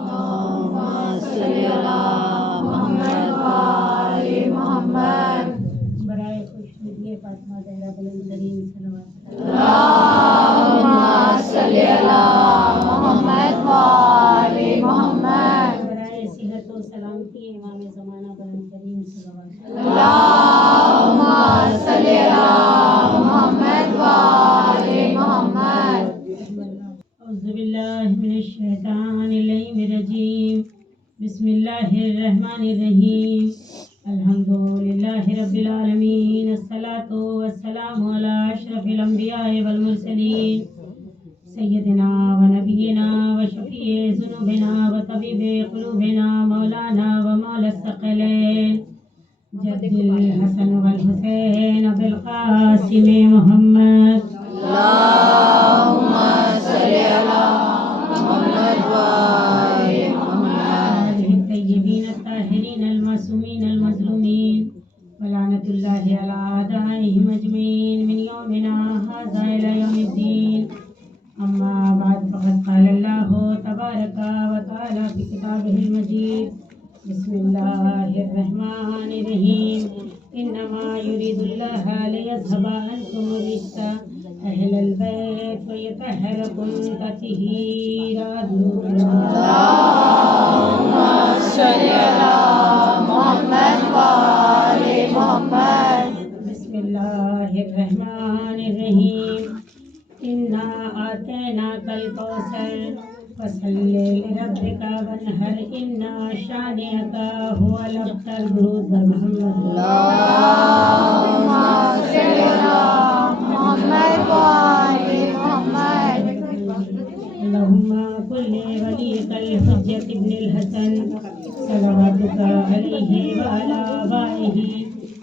اللهم صل علی محمد و آل محمد برائے خوشنودی فاطمہ زہرا بلند ترین صلوات اللهم صل علی محمد و آل محمد برائے صحت و سلامتی امام زمانہ بلند ترین صلوات اللهم صل علی محمد و آل محمد اعوذ باللہ من الشیطان اللعین الرجیم بسم اللہ الرحمن الرحیم الحمدللہ رب العالمین الصلاۃ والسلام علی اشرف الانبیاء والمرسلین سیدنا و نبینا و شفیع ذنوبنا و طبیب قلوبنا مولانا و مولا الثقلین جد الحسن والحسین بالقاسم محمد اللهم صل علی محمد و آل محمد الطیبین الطاہرین المعصومین المظلومین ولعنۃ اللہ علی اعدائہم اجمعین من یومنا ھذا الی یوم الدین اما بعد فقد قال اللہ تبارک و تعالی فی کتابہ المجید بسم اللہ الرحمن الرحیم انما یرید اللہ لیذھب عنکم الرجس اہل البیت ویطہرکم تطہیرا اللهم صل علی محمد و آل محمد بسم اللہ الرحمن الرحیم انا آتیناک الکوثر فصل لربک وانحر انا شانئک هو الابتر درود بر محمد اللهم صل علی محمد و آل محمد اللهم كل وليك الحجة ابن الحسن صلواتك عليه وعلى آبائه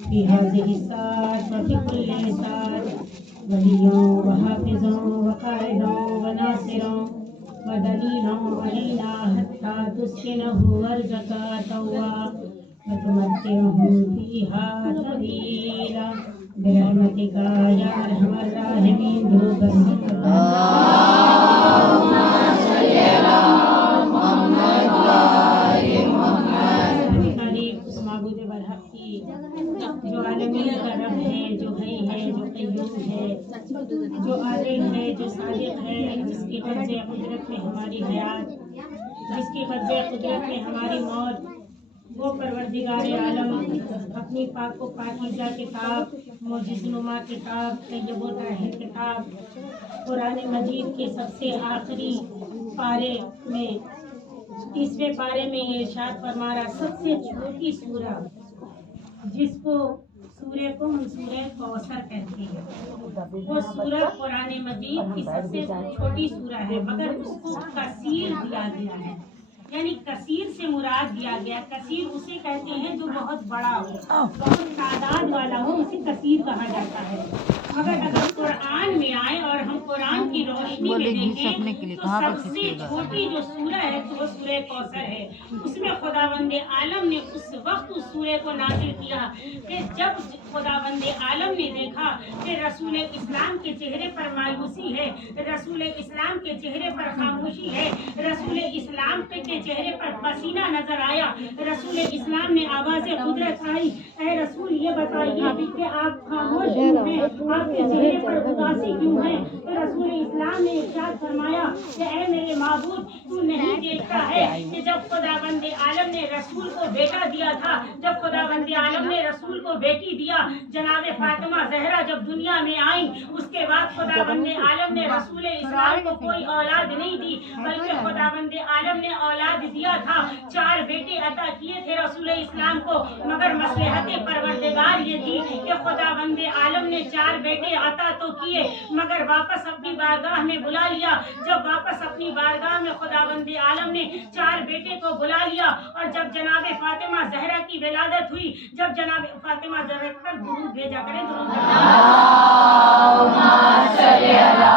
في هذه الساعة وفي كل ساعة وليا وحافظا وقائدا وناصرا ودليلا علينا حتى تسكنه أرضك طوعا وتمتعهم فيها طويلا برحمتك يا أرحم الراحمين درود محمد اللهم صل علی محمد و آل محمد تعریف اس معبود برحق کی جو عالمین کا رب ہے، جو حی ہے، جو قیوم ہے، جو عادل ہے، جو صادق ہے، جس کی قبض قدرت میں ہماری حیات، جس کی قبض قدرت میں ہماری موت، وہ پروردگار عالم اپنی پاک و پاکیزہ کتاب، معجز نما کتاب، طیب و طاہر کتاب قرآن مجید کے سب سے آخری پارے میں 30ویں پارے میں یہ ارشاد فرما رہا، سب سے چھوٹی سورہ جس کو سورہ کو ہم سورہ کوثر کہتے ہیں، وہ سورہ قرآن مجید کی سب سے چھوٹی سورہ ہے، مگر اس کو کثیر دیا گیا ہے، یعنی کثیر سے مراد دیا گیا۔ کثیر اسے کہتے ہیں جو بہت بڑا ہو، بہت تعداد والا ہو، اسے کثیر کہا جاتا ہے۔ مگر اگر قرآن میں آئے اور ہم قرآن کی روشنی میں دیکھیں تو سب سے چھوٹی جو سورہ ہے تو وہ سورہ کوثر ہے۔ اس میں خداوند عالم نے اس وقت اس سورہ کو نازل کیا کہ جب خداوند عالم نے دیکھا کہ رسول اسلام کے چہرے پر مایوسی ہے، رسول اسلام کے چہرے پر خاموشی ہے، رسول اسلام کے چہرے پر پسینہ نظر آیا، رسول اسلام نے آواز قدرت آئی، اے رسول یہ بتائیے کہ آپ خاموش کیوں ہیں، آپ کے چہرے پر اداسی کیوں ہے؟ تو رسول اسلام نے ارشاد فرمایا کہ اے میرے معبود، تو نہیں دیکھتا ہے کہ جب خداوند عالم نے رسول کو بیٹا دیا تھا، جب خداوند عالم نے رسول کو بیٹی دیا، جناب فاطمہ زہرا جب دنیا میں آئیں، اس کے بعد خداوند عالم نے رسول اسلام کو کوئی اولاد نہیں دی، بلکہ خداوند عالم نے اولاد دیا تھا، 4 بیٹے عطا کیے تھے رسول اسلام کو، مگر مصلحت پروردگار یہ تھی کہ خداوند عالم نے 4 بیٹے عطا تو کیے مگر واپس اپنی بارگاہ میں بلا لیا۔ جب واپس اپنی بارگاہ میں خداوند عالم نے 4 بیٹے کو بلا لیا اور جب جناب فاطمہ زہرا کی ولادت ہوئی، جب جناب فاطمہ زہرا پر درود بھیجا کریں، درود اللهم صل علی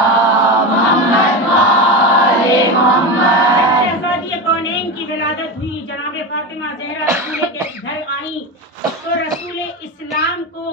محمد و آل محمد شہزادی کونین کی ولادت ہوئی، جناب فاطمہ زہرا رسول کے گھر آئیں تو رسول اسلام کو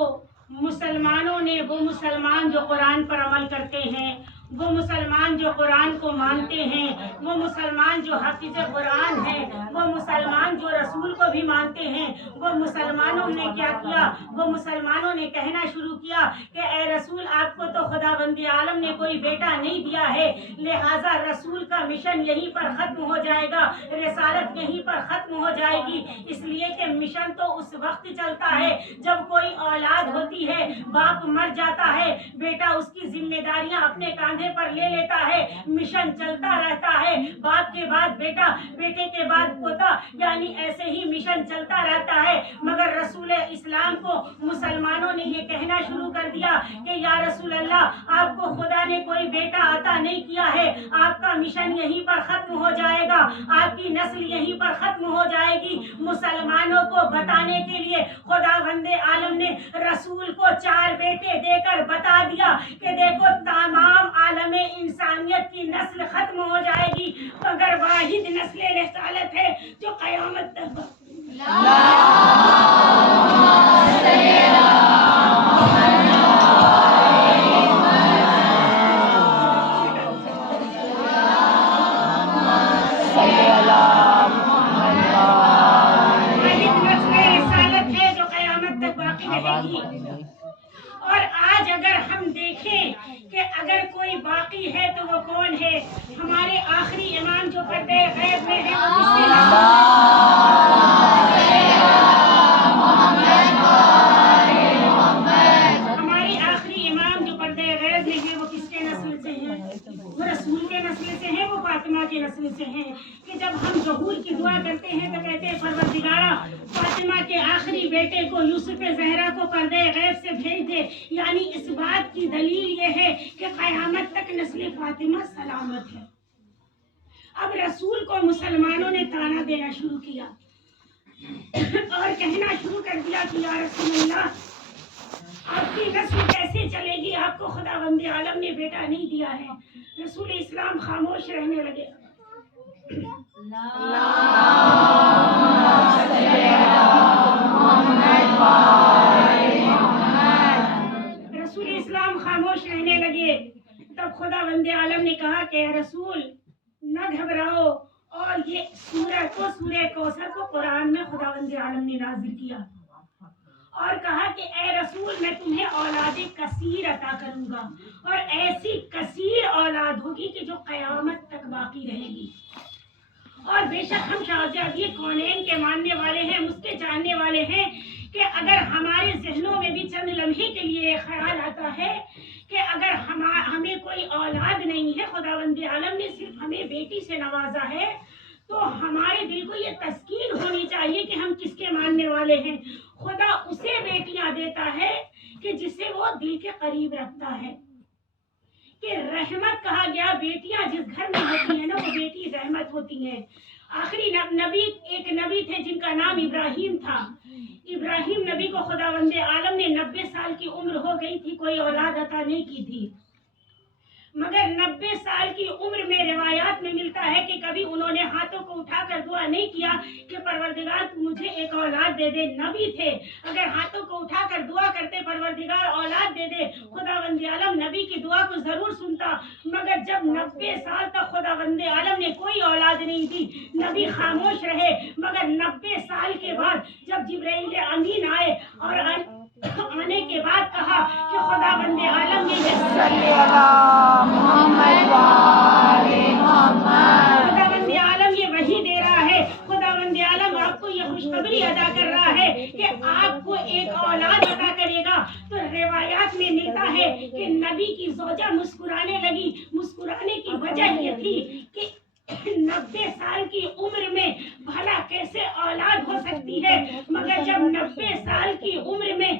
مسلمانوں نے، وہ مسلمان جو قرآن پر عمل کرتے ہیں، وہ مسلمان جو قرآن کو مانتے ہیں، وہ مسلمان جو حافظ قرآن ہیں، وہ مسلمان جو رسول کو بھی مانتے ہیں، وہ مسلمانوں نے کیا کیا؟ وہ مسلمانوں نے کہنا شروع کیا کہ اے رسول آپ کو تو خداوند عالم نے کوئی بیٹا نہیں دیا ہے، لہٰذا رسول کا مشن یہیں پر ختم ہو جائے گا، رسالت یہیں پر ختم ہو جائے گی، اس لیے کہ مشن تو اس وقت چلتا ہے جب کوئی اولاد ہوتی ہے، باپ مر جاتا ہے، بیٹا اس کی ذمہ داریاں اپنے کاندھے پر لے لیتا ہے، مشن چلتا رہتا ہے، باپ کے بعد بیٹا، بیٹے کے بعد پوتا، یعنی ایسے ہی مشن چلتا رہتا ہے۔ مگر رسول اسلام کو مسلمانوں نے یہ کہنا شروع کر دیا کہ یا رسول اللہ آپ کو خدا نے کوئی بیٹا عطا نہیں کیا ہے، آپ کا مشن یہیں پر ختم ہو جائے گا، آپ کی نسل یہیں پر ختم ہو جائے گی۔ مسلمانوں کو بتانے کے لیے خداوند عالم نے رسول کو 4 بیٹے دے کر بتا دیا کہ دیکھو تمام عالم انسانیت کی نسل ختم ہو جائے گی مگر واحد نسل رسالت ہے جو قیامت تک اور آج اگر ہم دیکھیں کہ اگر کوئی باقی ہے تو وہ کون ہے؟ ہمارے آخری امام جو پردے غیب میں ہے وہ کس کے نسل ہمارے آخری امام جو پردے غیب میں ہے وہ کس کے نسل سے ہیں؟ وہ رسول کے نسل سے ہیں، وہ فاطمہ کے نسل سے ہیں۔ کہ جب ہم ظہور کی دعا کرتے ہیں تو کہتے ہیں پروردگارا فاطمہ کے آخری بیٹے کو یوسف زہرا کو پردے غیب سے بھیج دے، یعنی اس بات کی دلیل یہ ہے کہ قیامت تک نسل فاطمہ سلامت ہے۔ اب رسول کو مسلمانوں نے تانا دینا شروع کیا اور کہنا شروع کر دیا کہ یا رسول اللہ آپ کی نسل کیسے چلے گی؟ آپ کو خداوند عالم نے بیٹا نہیں دیا ہے۔ رسول اسلام خاموش رہنے لگے۔ رسول اسلام خاموش رہنے لگے۔ تب خداوند عالم نے کہا کہ رسول نہ گھبراؤ، اور یہ سورہ کوثر کو قرآن میں خداوند عالم نے نازل کیا اور کہا کہ اے رسول میں تمہیں اولاد کثیر عطا کروں گا، اور ایسی کثیر اولاد ہوگی کہ جو قیامت تک باقی رہے گی۔ اور بے شک ہم شاہزادی کونین کے ماننے والے ہیں، اس کے جاننے والے ہیں کہ اگر ہمارے ذہنوں میں بھی چند لمحے کے لیے خیال آتا ہے کہ اگر ہمیں کوئی اولاد نہیں ہے، خداوند عالم نے صرف ہمیں بیٹی سے نوازا ہے، تو ہمارے دل کو یہ تسکین ہونی چاہیے کہ ہم کس کے ماننے والے ہیں۔ خدا اسے بیٹیاں دیتا ہے کہ جسے وہ دل کے قریب رکھتا ہے۔ کہ رحمت کہا گیا، بیٹیاں جس گھر میں ہوتی ہیں نا وہ بیٹی رحمت ہوتی ہیں۔ آخری نبی ایک نبی تھے جن کا نام ابراہیم تھا۔ ابراہیم نبی کو خداوند عالم نے 90 سال کی عمر ہو گئی تھی، کوئی اولاد عطا نہیں کی تھی، مگر 90 سال کی عمر میں روایات میں ملتا ہے کہ کبھی انہوں نے ہاتھوں کو اٹھا کر دعا نہیں کیا کہ پروردگار تو مجھے ایک اولاد دے دے۔ نبی تھے، اگر ہاتھوں کو اٹھا کر دعا کرتے پروردگار اولاد دے دے، خداوند عالم نبی کی دعا کو ضرور سنتا۔ مگر جب 90 سال تک خداوند عالم نے کوئی اولاد نہیں دی، نبی خاموش رہے، مگر 90 سال کے بعد جب جبرائیل امین آئے اور آنے کے بعد کہا کہ خداوند عالم نے خداوند عالم یہ وحی دے رہا ہے، خداوند عالم آپ کو یہ خوشخبری ادا کر رہا ہے کہ آپ کو ایک اولاد عطا کرے گا۔ تو روایات میں ملتا ہے کہ نبی کی زوجہ مسکرانے لگی۔ مسکرانے کی وجہ یہ تھی کہ 90 سال کی عمر میں بھلا کیسے اولاد ہو سکتی ہے، مگر جب 90 سال کی عمر میں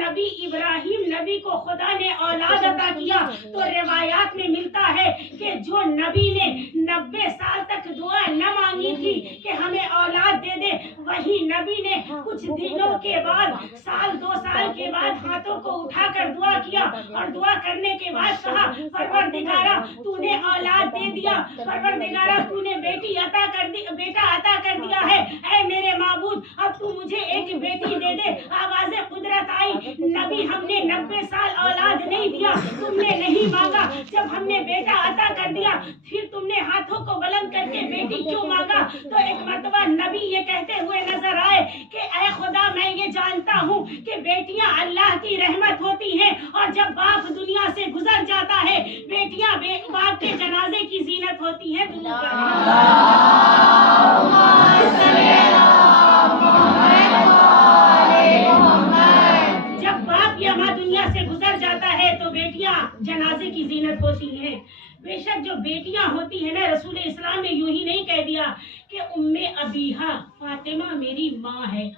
نبی ابراہیم نبی کو خدا نے اولاد عطا کیا تو روایات میں ملتا ہے کہ جو نبی نے 90 سال تک دعا نہ مانگی تھی کہ ہمیں اولاد دے دے، وہی نبی نے کچھ دنوں کے بعد، سال 2 سال کے بعد ہاتھوں کو اٹھا کر دعا کیا اور دعا کرنے کے بعد کہا پروردگارا تو نے اولاد دے دیا، پروردگارا تو نے بیٹا عطا کر دیا ہے، اے میرے معبود اب تو مجھے ایک بیٹی دے دے۔ آواز قدرت بات آئی نبی ہم نے 90 سال اولاد نہیں دیا، تم نے نہیں مانگا، جب ہم نے بیٹا عطا کر دیا پھر تم نے ہاتھوں کو بلند کر کے بیٹی کیوں مانگا؟ تو ایک مرتبہ نبی یہ کہتے ہوئے نظر آئے کہ اے خدا میں یہ جانتا ہوں کہ بیٹیاں اللہ کی رحمت ہوتی ہیں، اور جب باپ دنیا سے گزر جاتا ہے بیٹیاں باپ کے جنازے کی زینت ہوتی ہیں۔ جب باپ یا ماں دنیا سے گزر جاتا ہے تو بیٹیاں جنازے کی زینت ہوتی ہیں۔ بے شک جو بیٹیاں ہوتی ہیں نا، رسول اسلام نے یوں ہی نہیں کہہ دیا کہ ام ابیہا فاطمہ میری ماں ہے۔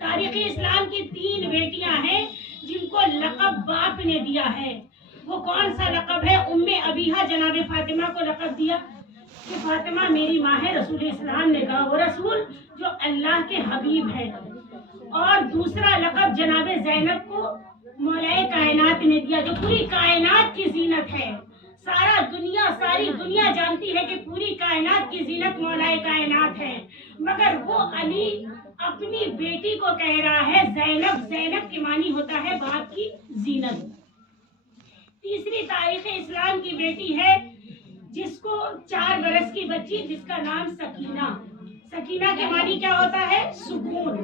تاریخ اسلام کی 3 بیٹیاں ہیں جن کو لقب باپ نے دیا ہے۔ وہ کون سا لقب ہے؟ ام ابیہا جناب فاطمہ کو لقب دیا کہ فاطمہ میری ماں ہے۔ رسول اسلام نے کہا وہ رسول جو اللہ کے حبیب ہے۔ اور دوسرا لقب جناب زینب کو مولا کائنات نے دیا، جو پوری کائنات کی زینت ہے۔ ساری دنیا جانتی ہے کہ پوری کائنات کی زینت مولا کائنات ہے، مگر وہ علی اپنی بیٹی کو کہہ رہا ہے زینب۔ زینب کے معنی ہوتا ہے باپ کی زینت۔ تیسری تاریخ اسلام کی بیٹی ہے جس کو 4 برس کی بچی، جس کا نام سکینہ۔ سکینہ کے معنی کیا ہوتا ہے؟ سکون۔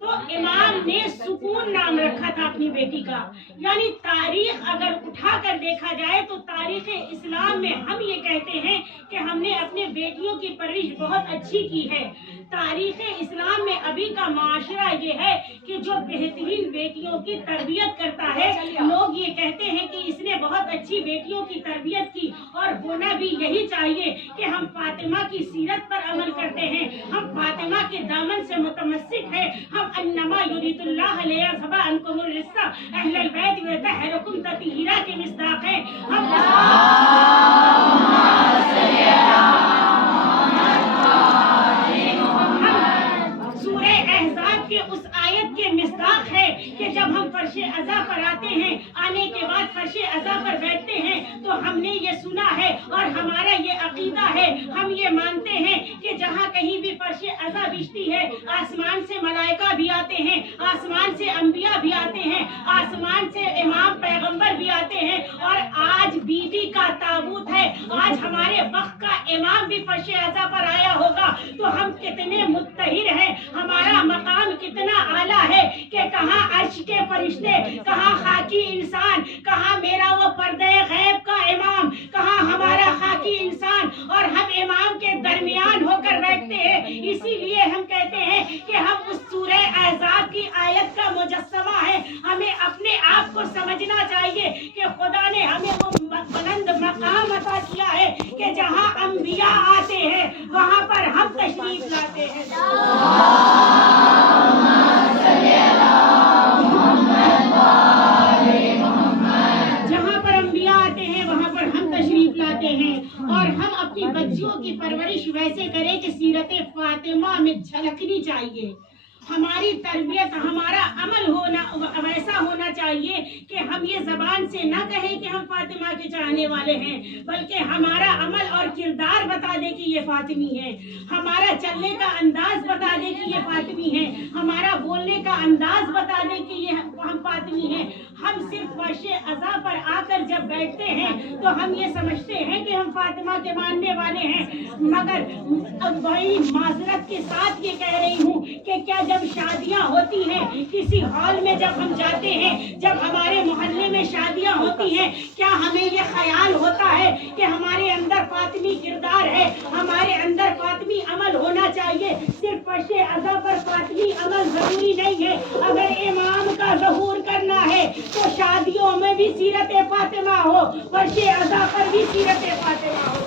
تو امام نے سکون نام رکھا تھا اپنی بیٹی کا۔ یعنی تاریخ اگر اٹھا کر دیکھا جائے تو تاریخ اسلام میں ہم یہ کہتے ہیں کہ ہم نے اپنے بیٹیوں کی پرورش بہت اچھی کی ہے۔ تاریخ اسلام میں ابھی کا معاشرہ یہ ہے کہ جو بہترین بیٹیوں کی تربیت کرتا ہے، لوگ یہ کہتے ہیں کہ اس نے بہت اچھی بیٹیوں کی تربیت کی، اور ہونا بھی یہی چاہیے کہ ہم فاطمہ کی سیرت پر عمل کرتے ہیں، ہم فاطمہ کے دامن سے متمسک ہیں، ہم انما یرید اللہ لیذھب عنکم الرجس اہل البیت ویطہرکم تطہیرا کے مصداق ہیں۔ ہم سورہ احزاب کے اس آیت کے مصداق ہے کہ جب ہم فرش عزا پر آتے ہیں، آنے کے بعد فرش عزا پر بیٹھتے ہیں تو ہم نے یہ سنا ہے اور ہمارا یہ عقیدہ ہے، ہم یہ مانتے ہیں کہ جہاں کہیں بھی فرش عزا بچھتی ہے آسمان سے ملائکہ بھی آتے ہیں، آسمان سے انبیاء بھی آتے ہیں، آسمان سے امام پیغمبر بھی آتے ہیں، اور آج بی بی کا تابوت ہے، آج ہمارے وقت کا امام بھی فرش عزا پر آیا ہوگا، تو ہم کتنے متطہر ہیں، ہمارا مقام کتنا اعلیٰ ہے کہ کہاں عرش کے فرشتے، کہاں خاکی انسان، کہاں میرا وہ پردے غیب کا امام، کہاں ہمارا خاکی انسان، اور ہم امام کے درمیان ہو کر بیٹھتے ہیں۔ اسی لیے ہم کہتے ہیں کہ ہم اس سورہ احزاب کی آیت کا مجسمہ ہے۔ ہمیں اپنے آپ کو سمجھنا چاہیے کہ خدا نے ہمیں وہ بلند مقام عطا کیا ہے کہ جہاں انبیاء آتے ہیں وہاں پر ہم تشریف لاتے ہیں۔ جہاں پر انبیاء آتے ہیں وہاں پر ہم تشریف لاتے ہیں، اور ہم اپنی بچیوں کی پرورش ویسے کریں کہ سیرت فاطمہ میں جھلکنی چاہیے۔ ہماری تربیت، ہمارا عمل ویسا ہونا چاہیے کہ ہم یہ زبان سے نہ کہیں کہ ہم فاطمہ کے چاہنے والے ہیں، بلکہ ہمارا عمل اور کردار بتا دے کہ یہ فاطمی ہے، ہمارا چلنے کا انداز بتا دے کہ یہ فاطمی ہے، ہمارا بولنے کا انداز بتا دے کہ یہ ہم فاطمی ہیں۔ ہم صرف فرش عزا پر آ کر جب بیٹھتے ہیں تو ہم یہ سمجھتے ہیں کہ ہم فاطمہ کے ماننے والے ہیں، مگر بڑی معذرت کے ساتھ یہ کہہ رہی ہوں کہ کیا جب شادیاں ہوتی ہیں، کسی ہال میں جب ہم جاتے ہیں، جب ہمارے محلے میں شادیاں ہوتی ہیں، کیا ہمیں یہ خیال ہوتا ہے کہ ہمارے اندر فاطمی کردار ہے، ہمارے اندر فاطمی عمل ہونا چاہیے؟ صرف فرش عزا پر فاطمی عمل ضروری نہیں ہے، اگر امام کا ظہور کرنا ہے تو شادیوں میں بھی سیرت فاطمہ ہو، فرش عزا پر بھی سیرت فاطمہ ہو۔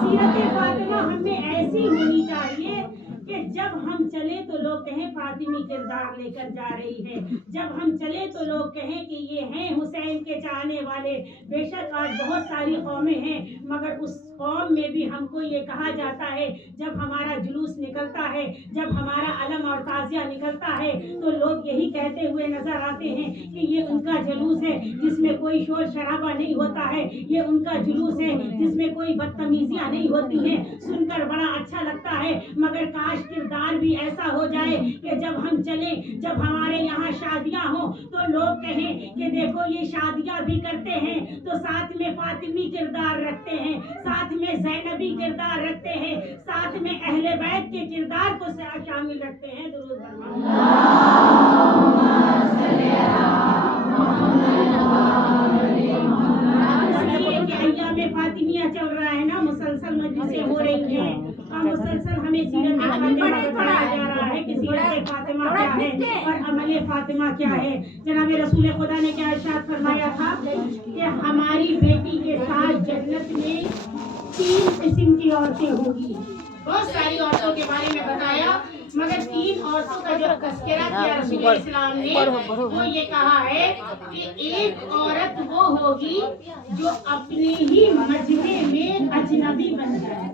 سیرت فاطمہ ہمیں ایسی ہونی چاہیے کہ جب ہم چلے تو لوگ کہیں فاطمی کردار لے کر جا رہی ہے، جب ہم چلے چلے تو لوگ کہیں کہ یہ ہیں حسین کے چاہنے والے. بے شک آج بہت ساری قومیں ہیں مگر اس قوم میں بھی ہم کو یہ کہا جاتا ہے جب ہمارا جلوس نکلتا ہے, جب ہمارا علم اور تعزیہ نکلتا ہے تو لوگ یہی کہتے ہوئے نظر آتے ہیں کہ یہ ان کا جلوس ہے جس میں کوئی شور شرابہ نہیں ہوتا ہے, یہ ان کا جلوس ہے جس میں کوئی بدتمیزیاں نہیں ہوتی ہیں. سن کر بڑا اچھا لگتا ہے مگر کاش کردار بھی ایسا ہو جائے کہ جب ہم چلیں, جب ہمارے یہاں شادیاں ہوں تو لوگ کہیں کہ دیکھو یہ شادیاں بھی کرتے ہیں تو ساتھ میں فاطمی کردار رکھتے ہیں, ساتھ میں زینبی کردار رکھتے ہیں, ساتھ میں اہل بیت کے کردار کو شامل رکھتے ہیں. درود ایام فاطمیہ چل رہا ہے نا, مسلسل مجلسیں ہو رہی ہیں اور مسلسل ہمیں سیرت فاطمہ بتایا جا رہا ہے کہ سیرت فاطمہ کیا ہے اور عمل فاطمہ کیا ہے. جناب رسول خدا نے کیا ارشاد فرمایا تھا کہ ہماری بیٹی کے ساتھ جنت میں 3 قسم کی عورتیں ہوں گی. بہت ساری عورتوں کے بارے میں بتایا مگر 3 عورتوں کا جو تذکرہ کیا رسول اسلام نے وہ یہ کہا ہے کہ ایک عورت وہ ہوگی جو اپنے ہی مجمع میں اجنبی بن جائے.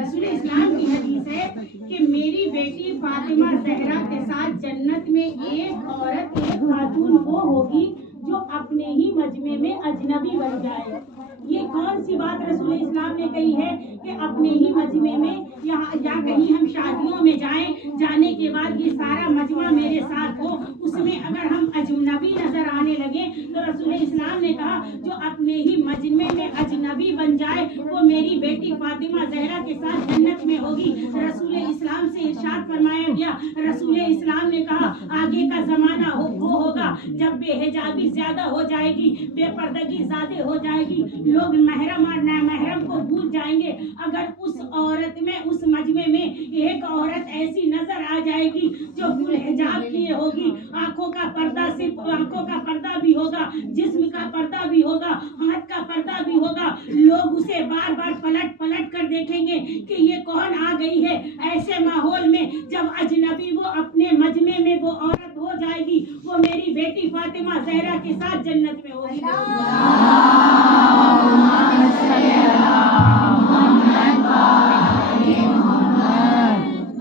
رسول اسلام کی حدیث ہے کہ میری بیٹی فاطمہ زہرا کے ساتھ جنت میں ایک عورت, ایک خاتون وہ ہوگی جو اپنے ہی مجمع میں اجنبی بن جائے. یہ کون سی بات رسول اسلام نے کہی ہے کہ اپنے ہی مجمع میں یا کہیں ہم شادیوں میں جائیں, جانے کے بعد یہ سارا مجمع میرے ساتھ ہو, اس میں اگر ہم اجنبی نظر آنے لگے تو رسول اسلام نے کہا جو اپنے ہی مجمع میں اجنبی بن جائے وہ میری بیٹی فاطمہ زہرا کے ساتھ جنت میں ہوگی. رسول اسلام سے ارشاد فرمایا گیا, رسول اسلام نے کہا آگے کا زمانہ وہ ہوگا جب بے حجابی زیادہ ہو جائے گی, بے پردگی زیادہ ہو جائے گی, لوگ محرم اور نامحرم کو بھول جائیں گے. اگر اس عورت میں, اس مجمع میں ایک عورت ایسی نظر آ جائے گی جو فل حجاب کیے ہوگی, آنکھوں کا پردہ, صرف آنکھوں کا پردہ بھی ہوگا, جسم کا پردہ بھی ہوگا, ہاتھ کا پردہ بھی ہوگا, لوگ اسے بار بار پلٹ پلٹ کر دیکھیں گے کہ یہ کون آ گئی ہے. ایسے ماحول میں جب اجنبی وہ اپنے مجمع میں وہ عورت ہو جائے گی وہ میری بیٹی فاطمہ زہرا کے ساتھ جنت میں ہوگی.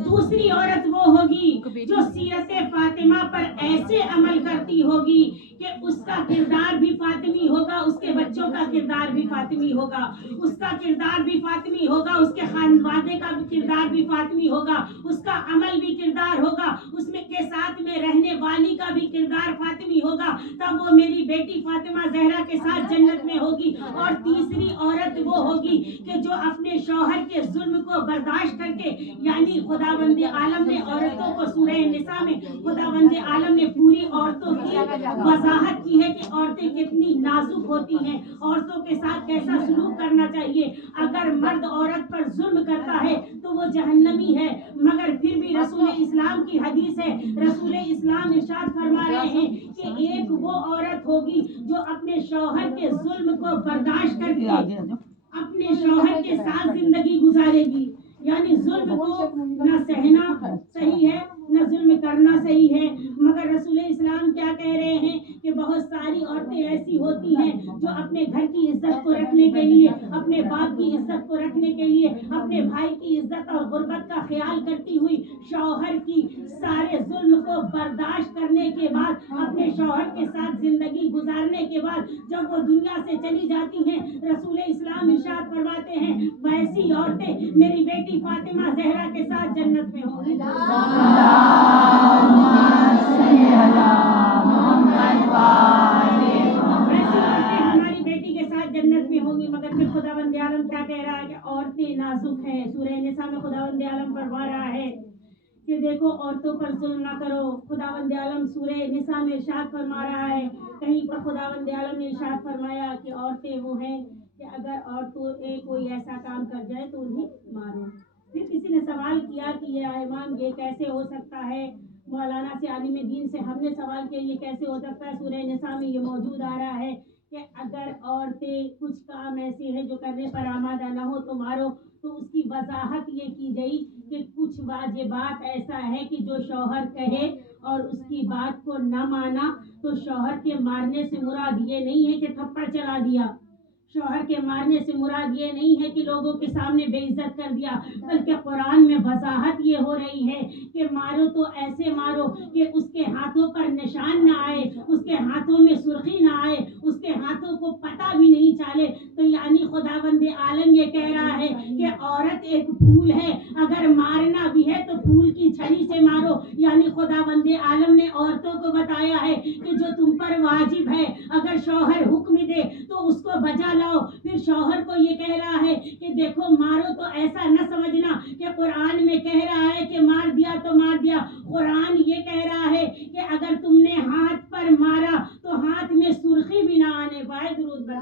دوسری عورت وہ ہوگی جو سیرت فاطمہ پر ایسے عمل کرتی ہوگی کہ اس کا کردار بھی فاطمی ہوگا, اس کے بچوں کا کردار بھی فاطمی ہوگا, اس کا کردار بھی فاطمی ہوگا, اس کے خانوادے کا کردار بھی فاطمی ہوگا, اس کا عمل بھی کردار ہوگا, اس میں کے ساتھ میں رہنے والی کا بھی کردار فاطمی ہوگا. تب وہ میری بیٹی فاطمہ زہرا کے ساتھ جنت میں ہوگی. اور تیسری عورت وہ ہوگی کہ جو اپنے شوہر کے ظلم کو برداشت کر کے, یعنی خداوند عالم نے عورتوں کو سورہ نساء میں خداوند عالم نے پوری عورتوں کی وضاحت کی ہے کہ عورتیں کتنی نازک ہوتی ہیں, عورتوں کے ساتھ کیسا سلوک کرنا چاہیے. اگر مرد عورت پر ظلم کرتا ہے تو وہ جہنمی ہے, مگر پھر بھی رسول اسلام کی حدیث ہے, رسول اسلام ارشاد فرما رہے ہیں کہ ایک وہ عورت ہوگی جو اپنے شوہر کے ظلم کو برداشت کر کے اپنے شوہر کے ساتھ زندگی گزارے گی. یعنی ظلم کو نہ سہنا صحیح ہے نہ ظلم کرنا صحیح ہے. مگر رسول اسلام کیا کہہ رہے ہیں کہ بہت ساری عورتیں ایسی ہوتی ہیں جو اپنے گھر کی عزت کو رکھنے کے لیے, اپنے باپ کی عزت کو رکھنے کے لیے, اپنے بھائی کی عزت اور غربت کا خیال کرتی ہوئی شوہر کی سارے ظلم کو برداشت کرنے کے بعد, اپنے شوہر کے ساتھ زندگی گزارنے کے بعد جب وہ دنیا سے چلی جاتی ہیں, رسول اسلام ارشاد فرماتے ہیں ویسی عورتیں میری بیٹی فاطمہ زہرا کے ساتھ جنت میں ہوں گی. ہماری بیٹی کے ساتھ جنت میں ہوں گی. مگر پھر خداوند عالم کیا کہہ رہا ہے کہ عورتیں نازک ہیں. سورہ نساء میں خداوند عالم فرما رہا ہے کہ دیکھو عورتوں پر ظلم نہ کرو. خداوند عالم سورہ نساء میں ارشاد فرما رہا ہے, کہیں پر خداوند عالم نے ارشاد فرمایا کہ عورتیں وہ ہیں کہ اگر عورتوں کوئی ایسا کام کر جائے تو انہیں مارو. پھر کسی نے سوال کیا کہ یہ امام یہ کیسے ہو سکتا ہے, مولانا سے عالم دین سے ہم نے سوال کیا یہ کیسے ہو سکتا ہے. سورہ نساء میں یہ موجود آ رہا ہے کہ کہ اگر عورتیں کچھ کام ایسے ہیں جو کرنے پر آمادہ نہ ہو تو مارو، تو اس کی وضاحت یہ کی گئی کہ کچھ واجبات ایسا ہے کہ جو شوہر کہے اور اس کی بات کو نہ مانا تو شوہر کے مارنے سے مراد یہ نہیں ہے کہ تھپڑ چلا دیا، شوہر کے مارنے سے مراد یہ نہیں ہے کہ لوگوں کے سامنے بے عزت کر دیا، بلکہ قرآن میں وضاحت یہ ہو رہی ہے کہ مارو تو ایسے مارو کہ اس کے ہاتھوں پر نشان نہ آئے، اس کے ہاتھوں میں سرخی نہ آئے، اس کے ہاتھوں کو پتہ بھی نہیں چلے۔ تو یعنی خداوند عالم یہ کہہ رہا ہے کہ عورت ایک پھول ہے، اگر مارنا بھی ہے تو پھول کی چھڑی سے مارو۔ یعنی خداوند عالم نے عورتوں کو بتایا ہے کہ جو تم پر واجب ہے اگر شوہر حکم دے تو اس کو بجا لاؤ۔ پھر شوہر کو یہ کہہ رہا ہے کہ دیکھو مارو تو ایسا نہ سمجھنا کہ قرآن میں کہہ رہا ہے کہ مار دیا تو مار دیا، قرآن یہ کہہ رہا ہے کہ اگر تم نے ہاتھ پر مارا تو ہاتھ میں سرخی بھی نہ آنے پائے۔ درود بر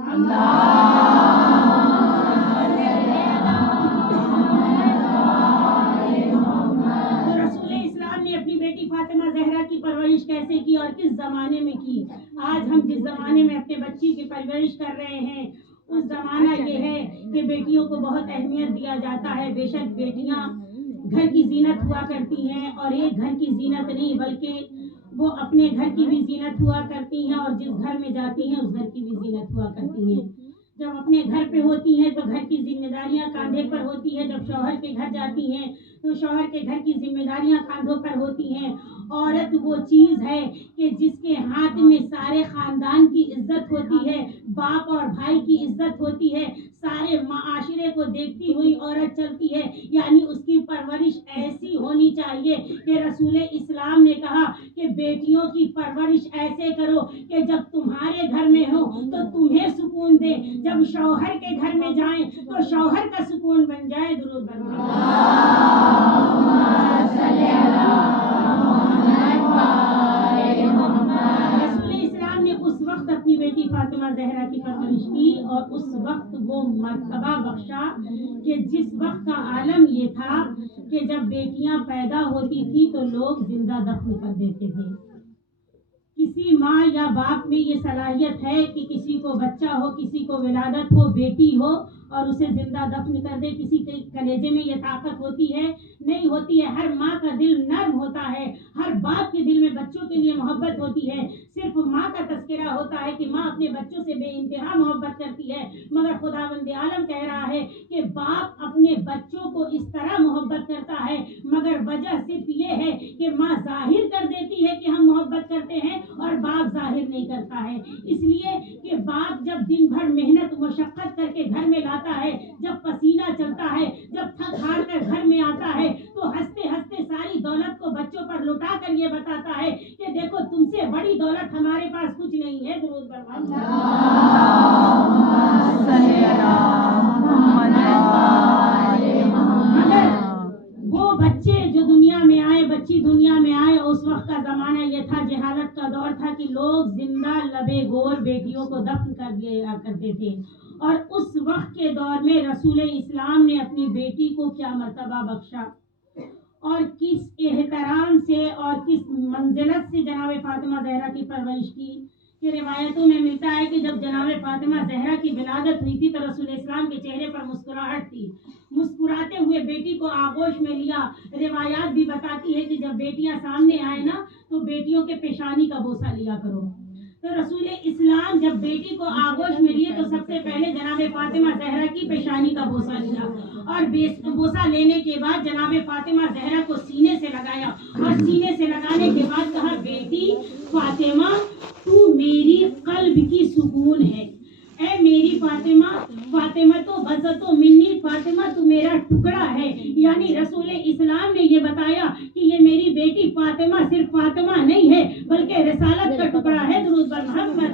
تو رسول اسلام نے اپنی بیٹی فاطمہ زہرا کی پرورش کیسے کی اور کس زمانے میں کی؟ آج ہم جس زمانے میں اپنے بچی کی پرورش کر رہے ہیں اس زمانہ یہ ہے کہ بیٹیوں کو بہت اہمیت دیا جاتا ہے۔ بے شک بیٹیاں گھر کی زینت ہوا کرتی ہیں، اور ایک گھر کی زینت نہیں بلکہ وہ اپنے گھر کی بھی زینت ہوا کرتی ہیں، اور جس گھر میں جاتی ہیں اس گھر کی بھی زینت ہوا کرتی ہیں۔ جب اپنے گھر پہ ہوتی ہیں تو گھر کی ذمہ داریاں کاندھے پر ہوتی ہیں، جب شوہر کے گھر جاتی ہیں تو شوہر کے گھر کی ذمہ داریاں کاندھوں پر ہوتی ہیں۔ عورت وہ چیز ہے کہ جس کے ہاتھ میں سارے خاندان کی عزت ہوتی ہے، باپ اور بھائی کی عزت ہوتی ہے، سارے معاشرے کو دیکھتی ہوئی عورت چلتی ہے۔ یعنی اس کی پرورش ایسی ہونی چاہیے کہ رسول اسلام نے کہا کہ بیٹیوں کی پرورش ایسے کرو کہ جب تمہارے گھر میں ہو تو تمہیں سکون دے، جب شوہر کے گھر میں جائیں تو شوہر کا سکون بن جائے۔ درود بر رسول اسلام نے اس وقت اپنی بیٹی فاطمہ زہرا کی پرورش کی اور اس وقت وہ مرتبہ بخشا کہ جس وقت کا عالم یہ تھا کہ جب بیٹیاں پیدا ہوتی تھی تو لوگ زندہ دفن کر دیتے تھے۔ کسی ماں یا باپ میں یہ صلاحیت ہے کہ کسی کو بچہ ہو، کسی کو ولادت ہو، بیٹی ہو اور اسے زندہ دفن کر دے؟ کسی کے کلیجے میں یہ طاقت ہوتی ہے؟ نہیں ہوتی ہے۔ ہر ماں کا دل نرم ہوتا ہے، ہر باپ کے دل میں بچوں کے لیے محبت ہوتی ہے۔ صرف ماں کا تذکرہ ہوتا ہے کہ ماں اپنے بچوں سے بے انتہا محبت کرتی ہے، مگر خداوند عالم کہہ رہا ہے کہ باپ اپنے بچوں کو اس طرح محبت کرتا ہے، مگر وجہ صرف یہ ہے کہ ماں ظاہر کر دیتی ہے کہ ہم محبت کرتے ہیں اور باپ ظاہر نہیں کرتا ہے۔ اس لیے کہ باپ جب دن بھر محنت مشقت کر کے گھر میں لاتا ہے، جب پسینہ چلتا ہے، جب تھک ہار کر گھر میں آتا ہے تو ہنستے ہنستے ساری دولت کو بچوں پر لٹا کر یہ بتاتا ہے کہ دیکھو تم سے بڑی دولت ہمارے پاس کچھ نہیں ہے۔ درود مگر وہ بچے جو دنیا میں آئے، بچی دنیا میں آئے، اس وقت کا زمانہ یہ تھا، جہالت کا دور تھا کہ لوگ زندہ لبے گور بیٹیوں کو دفن کر دیا کرتے تھے۔ اور اس وقت کے دور میں رسول اسلام نے اپنی بیٹی کو کیا مرتبہ بخشا اور کس احترام سے اور کس منزلت سے جناب فاطمہ زہرا کی پرورش کی کہ روایتوں میں ملتا ہے کہ جب جناب فاطمہ زہرا کی ولادت ہوئی تھی تو رسول اسلام کے چہرے پر مسکراہٹ تھی، مسکراتے ہوئے بیٹی کو آغوش میں لیا۔ روایات بھی بتاتی ہے کہ جب بیٹیاں سامنے آئے نا تو بیٹیوں کے پیشانی کا بوسہ لیا کرو۔ تو رسول اسلام جب بیٹی کو آغوش میں لیے تو سب سے پہلے جناب فاطمہ زہرا کی پیشانی کا بوسہ لیا، اور بوسہ لینے کے بعد جناب فاطمہ زہرا کو سینے سے لگایا، اور سینے سے لگانے کے بعد کہا بیٹی فاطمہ تو میری قلب کی سکون ہے، اے میری فاطمہ، فاطمہ تو بزت و منی، فاطمہ تو میرا ٹکڑا ہے۔ یعنی رسول اسلام نے یہ بتایا کہ یہ میری بیٹی فاطمہ صرف فاطمہ نہیں ہے بلکہ رسالت کا ٹکڑا ہے۔ درود بر محمد۔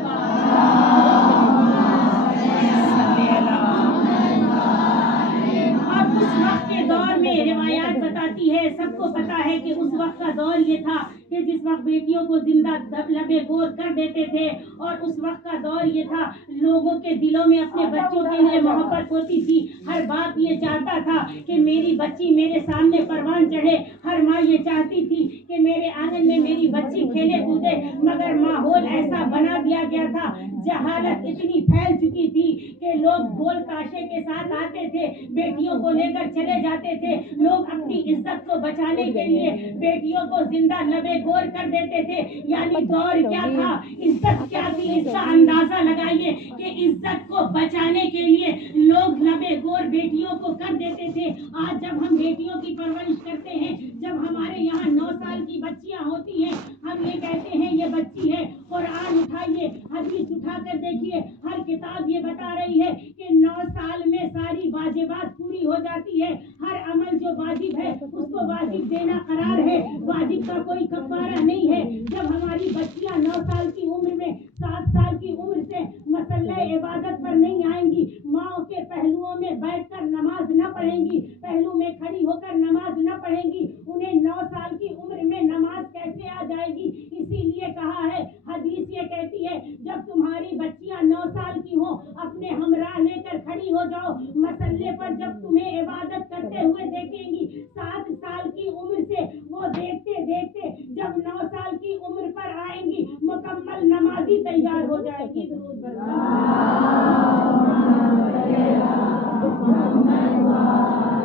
اور اس وقت کے دور میں روایات بتاتی ہے، سب کو پتا ہے کہ اس وقت کا دور یہ تھا کہ کہ جس وقت بیٹیوں کو زندہ لبے گور کر دیتے تھے، اور اس وقت کا دور یہ تھا، لوگوں کے دلوں میں اپنے بچوں کے لیے محبت ہوتی تھی، ہر باپ یہ چاہتا تھا کہ میری بچی میرے سامنے پروان چڑھے، ہر ماں یہ چاہتی تھی کہ میرے آنگن میں میری بچی کھیلے کودے، مگر ماحول ایسا بنا دیا گیا تھا، جہالت اتنی پھیل چکی تھی کہ لوگ ڈھول تاشے کے ساتھ آتے تھے، بیٹیوں کو لے کر چلے جاتے تھے، لوگ اپنی عزت کو بچانے کے لیے بیٹیوں کو زندہ لبے گور کر دیتے تھے۔ یعنی دور کیا تھا، عزت کیا تھی، اس کا اندازہ لگائیے کہ عزت کو بچانے کے لیے لوگ لبے گور بیٹیوں کو کر دیتے تھے۔ آج جب ہم بیٹیوں کی پرورش کرتے ہیں، جب ہمارے یہاں 9 سال کی بچیاں ہوتی ہیں، ہم یہ کہتے ہیں یہ بچی ہے، قرآن اٹھائیے، حدیث اٹھا کر دیکھیے، ہر کتاب یہ بتا رہی ہے کہ 9 سال میں ساری واجبات پوری ہو جاتی ہے، ہر عمل جو واجب ہے اس کو واجب دینا قرار ہے، واجب کا کوئی کفارہ نہیں ہے۔ جب ہماری بچیاں 9 سال کی عمر میں 7 سال کی عمر سے مسلح عبادت پر نہیں آئیں گی، ماں کے پہلوؤں میں بیٹھ کر نماز نہ پڑھیں گی، پہلو میں کھڑی ہو کر نماز نہ پڑھیں گی، انہیں 9 سال کی عمر میں نماز کیسے آ جائے گی؟ اسی لیے کہا ہے، حدیث یہ کہتی ہے جب تمہاری بچیاں 9 سال کی ہوں، اپنے ہمراہ لے کر کھڑی ہو جاؤ مسلے پر، جب تمہیں عبادت کرتے ہوئے دیکھیں گی۔ 7 سال کی عمر سے وہ دیکھتے دیکھتے جب 9 سال کی عمر پر آئیں گی، مکمل نمازی تیار ہو جائے گی۔ درود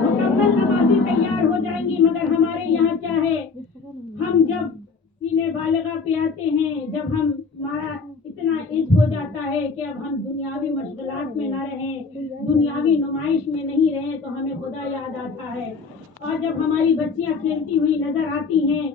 مکمل نمازی تیار ہو جائیں گی۔ مگر ہمارے یہاں کیا ہے، ہم جب سینے بالغہ پہ آتے ہیں، جب ہمارا اتنا عشق ہو جاتا ہے کہ اب ہم دنیاوی مشغلات میں نہ رہیں، دنیاوی نمائش میں نہیں رہیں، تو ہمیں خدا یاد آتا ہے۔ اور جب ہماری بچیاں کھیلتی ہوئی نظر آتی ہیں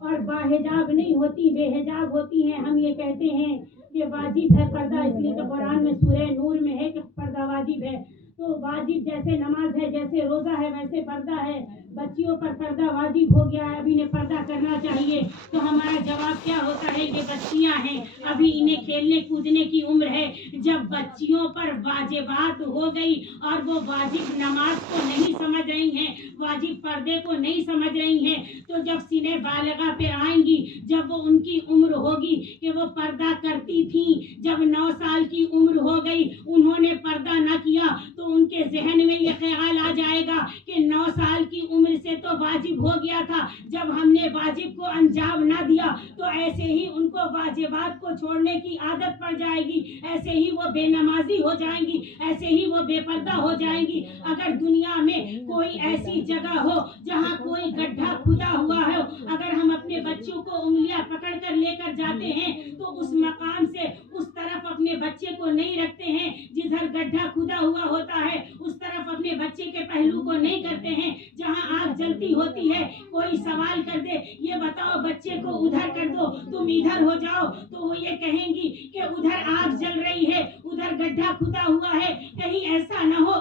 اور باحجاب نہیں ہوتی، بے حجاب ہوتی ہیں، ہم یہ کہتے ہیں کہ واجب ہے پردہ، اس لیے تو قرآن میں سورہ نور میں ہے کہ پردہ واجب ہے۔ تو واجب جیسے نماز ہے، جیسے روزہ ہے، ویسے پردہ ہے۔ بچیوں پر پردہ واجب ہو گیا ہے، اب انہیں پردہ کرنا چاہیے۔ تو ہمارا جواب کیا ہوتا ہے؟ یہ بچیاں ہیں، ابھی انہیں کھیلنے کودنے کی عمر ہے۔ جب بچیوں پر واجبات ہو گئی اور وہ واجب نماز کو نہیں سمجھ رہی ہیں، واجب پردے کو نہیں سمجھ رہی ہیں، تو جب سنے بالغہ پہ آئیں گی، جب وہ ان کی عمر ہوگی کہ وہ پردہ کرتی تھیں، جب 9 سال کی عمر ہو گئی انہوں نے پردہ نہ کیا، تو ان کے ذہن میں یہ خیال آ جائے گا کہ 9 سال کی عمر سے تو واجب ہو گیا تھا، جب ہم نے واجب کو انجام نہ دیا تو ایسے ہی ان کو واجبات کو چھوڑنے کی عادت پڑ جائے گی، ایسے ہی وہ بے نمازی ہو جائیں گی، ایسے ہی وہ بے پردہ ہو جائیں گی۔ اگر دنیا میں کوئی ایسی جگہ ہو جہاں کوئی گڈھا کھدا ہوا ہو، اگر ہم اپنے بچوں کو انگلیاں پکڑ کر لے کر جاتے ہیں تو اس مقام سے اس طرف اپنے بچے کو نہیں رکھتے ہیں، جدھر گڈھا کھدا ہوا ہوتا ہے اس طرف اپنے بچے کے پہلو کو نہیں کرتے ہیں، جہاں آگ جلتی ہوتی ہے کوئی سوال کر دے یہ بتاؤ بچے کو ادھر کر دو تم ادھر ہو جاؤ، تو وہ یہ کہیں گی کہ ادھر آگ جل رہی ہے، ادھر گڈھا کھدا ہوا ہے، کہیں ایسا نہ ہو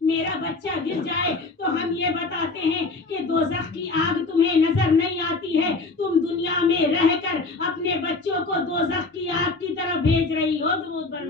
میرا بچہ گر جائے۔ تو ہم یہ بتاتے ہیں کہ دوزخ کی آگ تمہیں نظر نہیں آتی ہے، تم دنیا میں رہ کر اپنے بچوں کو دوزخ کی آگ کی طرف بھیج رہی ہو۔ درود بر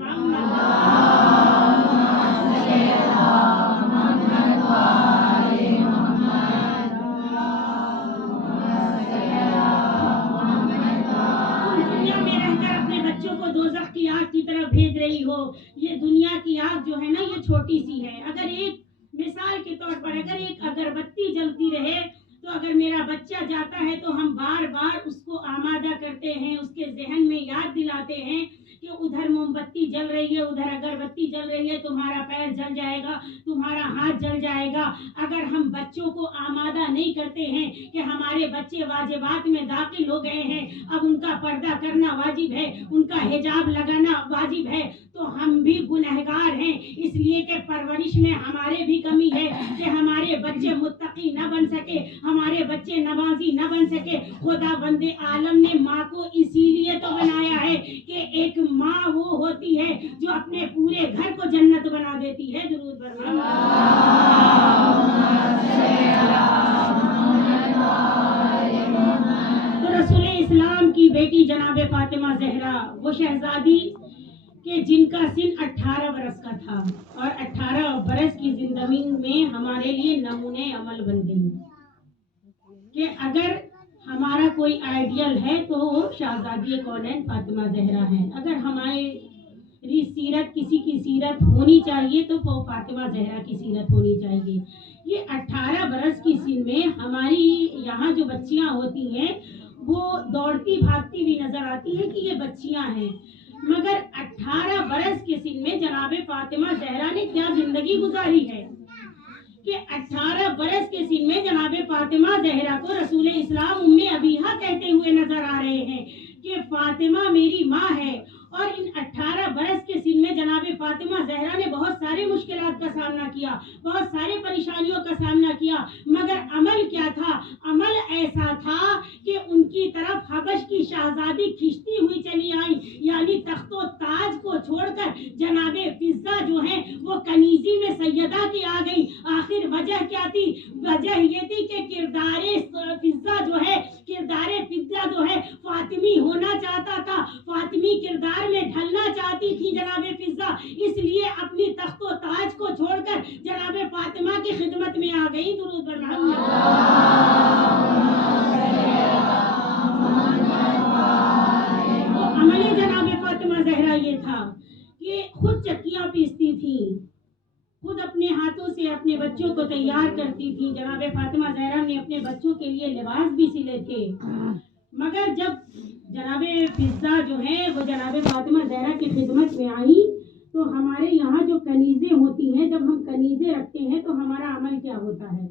دنیا میں رہ کر اپنے بچوں کو دوزخ کی آگ کی طرف بھیج رہی ہو۔ یہ دنیا کی آگ جو ہے نا، یہ چھوٹی سی ہے۔ اگر ایک مثال کے طور پر اگر ایک اگربتی جلتی رہے تو اگر میرا بچہ جاتا ہے تو ہم بار بار اس کو آمادہ کرتے ہیں، اس کے ذہن میں یاد دلاتے ہیں کہ ادھر موم بتی جل رہی ہے، ادھر اگربتی جل رہی ہے، تمہارا پیر جل جائے گا، تمہارا ہاتھ جل جائے گا۔ اگر ہم بچوں کو آمادہ نہیں کرتے ہیں کہ ہمارے بچے واجبات میں داخل ہو گئے ہیں، اب ان کا پردہ کرنا واجب ہے، ان کا حجاب لگانا واجب ہے، تو ہم بھی گنہگار ہیں، اس لیے کہ پرورش میں ہمارے بھی کمی ہے کہ ہمارے بچے متقی نہ بن سکے، ہمارے بچے نمازی نہ بن سکے۔ خدا بند عالم نے ماں کو اسی لیے تو بنایا ہے کہ ایک ماں وہ ہوتی ہے جو اپنے پورے گھر کو جنت بنا دیتی ہے۔ درود بر تو رسول اسلام کی بیٹی جناب فاطمہ زہرا، وہ شہزادی کہ جن کا سن 18 برس کا تھا اور 18 برس کی زندگی میں ہمارے لیے نمونے عمل بن گئی کہ اگر ہمارا کوئی آئیڈیل ہے تو وہ شہزادی کونین فاطمہ زہرا ہے. اگر ہمارے سیرت کسی کی سیرت ہونی چاہیے تو وہ فاطمہ زہرا کی سیرت ہونی چاہیے. یہ 18 برس کی سن میں ہماری یہاں جو بچیاں ہوتی ہیں وہ دوڑتی بھاگتی بھی نظر آتی ہیں کہ یہ بچیاں ہیں، مگر 18 برس کے سن میں جناب فاطمہ زہرا نے کیا زندگی گزاری ہے کہ 18 برس کے سن میں جناب فاطمہ زہرا کو رسول اسلام ام ابیہا کہتے ہوئے نظر آ رہے ہیں کہ فاطمہ میری ماں ہے. اور ان 18 برس کے سن میں جناب فاطمہ زہرا نے بہت سارے مشکلات کا سامنا کیا، بہت سارے پریشانیوں کا سامنا کیا، مگر عمل کیا تھا؟ عمل ایسا تھا کہ ان کی طرف حبش کی شہزادی کھنچتی ہوئی چلی آئی، یعنی تخت و تاج کو چھوڑ کر جناب فضہ جو ہے وہ کنیزی میں سیدہ کی آ گئی. آخر وجہ کیا تھی؟ وجہ یہ تھی کہ کردار فضہ جو ہے فاطمی ہونا چاہتا تھا، فاطمی کردار میں ڈھلنا چاہتی تھی جناب فضہ، اس لیے اپنی تخت و تاج کو چھوڑ کر جناب فاطمہ کی خدمت میں آ گئی. درود بر محمد. تو عمل جناب فاطمہ زہرا یہ تھا کہ خود چکیاں پیستی تھی، خود اپنے ہاتھوں سے اپنے بچوں کو تیار کرتی تھی. جناب فاطمہ زہرا نے اپنے بچوں کے لیے لباس بھی سلے تھے. مگر جب جناب فضہ جو ہے وہ جناب فاطمہ زہرا کی خدمت میں آئی تو ہمارے یہاں جو کنیزیں ہوتی ہیں، جب ہم کنیزیں رکھتے ہیں تو ہمارا عمل کیا ہوتا ہے؟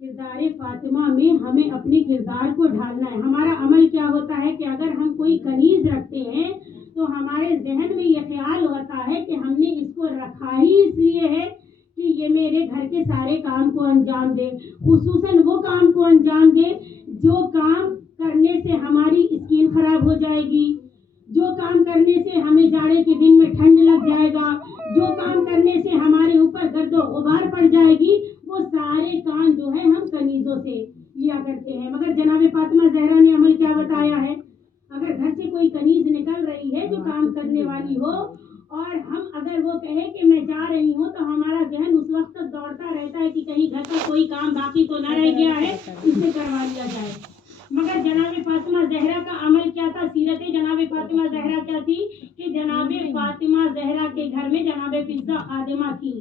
کردار فاطمہ میں ہمیں اپنے کردار کو ڈھالنا ہے. ہمارا عمل کیا ہوتا ہے کہ اگر ہم کوئی کنیز رکھتے ہیں تو ہمارے ذہن میں یہ خیال ہوتا ہے کہ ہم نے اس کو رکھا ہی اس لیے ہے کہ یہ میرے گھر کے سارے کام کو انجام دے، خصوصاً وہ کام کو انجام دے جو کام کرنے سے ہماری اسکن خراب ہو جائے گی، جو کام کرنے سے ہمیں جاڑے کے دن میں ٹھنڈ لگ جائے گا، جو کام کرنے سے ہمارے اوپر گرد و غبار پڑ جائے گی، وہ سارے کام جو ہے ہم کنیزوں سے لیا کرتے ہیں. مگر جناب فاطمہ زہرا نے عمل کیا بتایا ہے؟ اگر گھر سے کوئی کنیز نکل رہی ہے جو کام کرنے والی ہو اور ہم اگر وہ کہے کہ میں جا رہی ہوں تو ہمارا ذہن اس وقت تک دوڑتا رہتا ہے کہ کہیں گھر کا کوئی کام باقی تو نہ رہ گیا ہے، اسے کروا لیا جائے. مگر جناب فاطمہ زہرا کا عمل کیا تھا؟ سیرت جناب فاطمہ زہرا کیا تھی کہ جناب فاطمہ زہرا کے گھر میں جناب فضہ خادمہ تھی،